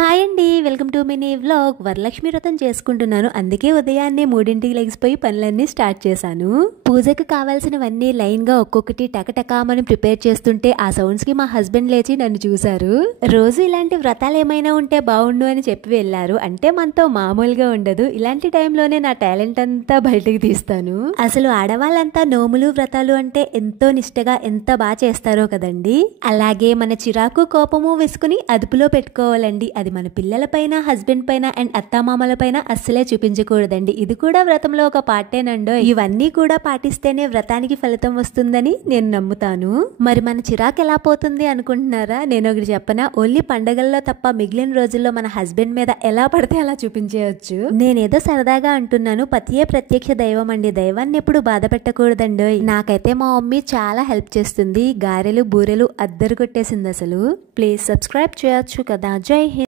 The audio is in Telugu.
హాయ్ అండి, welcome to mini vlog. Varalakshmi వ్రతం చేసుకుంటున్నాను, అందుకే ఉదయాన్నే 3ంటికి లెగిసిపోయి పనులన్నీ స్టార్ట్ చేశాను. పూజకు కావాల్సినవన్నీ లైన్ గా ఒక్కొక్కటి టకటకామని ప్రిపేర్ చేస్తుంటే ఆ సౌండ్స్ కి మా హస్బెండ్ లేచి నన్ను చూశారు. రోజు ఇలాంటి వ్రతాలు ఏమైనా ఉంటే బాగుండు అని చెప్పి వెళ్లారు. అంటే మనతో మామూలుగా ఉండదు, ఇలాంటి టైంలోనే నా టాలెంట్ అంతా బయటకు తీస్తాను. అసలు ఆడవాళ్ళంతా నోములు వ్రతాలు అంటే ఎంతో నిష్టగా ఎంత బాగా చేస్తారో కదండి. అలాగే మన చిరాకు కోపము వేసుకుని అదుపులో పెట్టుకోవాలండి. అది మన పిల్లల పైన, హస్బెండ్ పైన అండ్ అత్తామామల పైన అస్సలే చూపించకూడదండి. ఇది కూడా వ్రతంలో ఒక పార్టేనండో. ఇవన్నీ కూడా పాటిస్తేనే వ్రతానికి ఫలితం వస్తుందని నేను నమ్ముతాను. మరి మన చిరాకు ఎలా పోతుంది అనుకుంటున్నారా? నేను ఒకటి చెప్పనా, ఓన్లీ పండగల్లో తప్ప మిగిలిన రోజుల్లో మన హస్బెండ్ మీద ఎలా పడితే అలా చూపించవచ్చు. నేనేదో సరదాగా అంటున్నాను, పతియే ప్రత్యక్ష దైవం అండి. దైవాన్ని ఎప్పుడు బాధ పెట్టకూడదండి. నాకైతే మా మమ్మీ చాలా హెల్ప్ చేస్తుంది. గారెలు బూరెలు అద్దరు కొట్టేసింది అసలు. ప్లీజ్ సబ్స్క్రైబ్ చేయొచ్చు కదా. జై హింద్.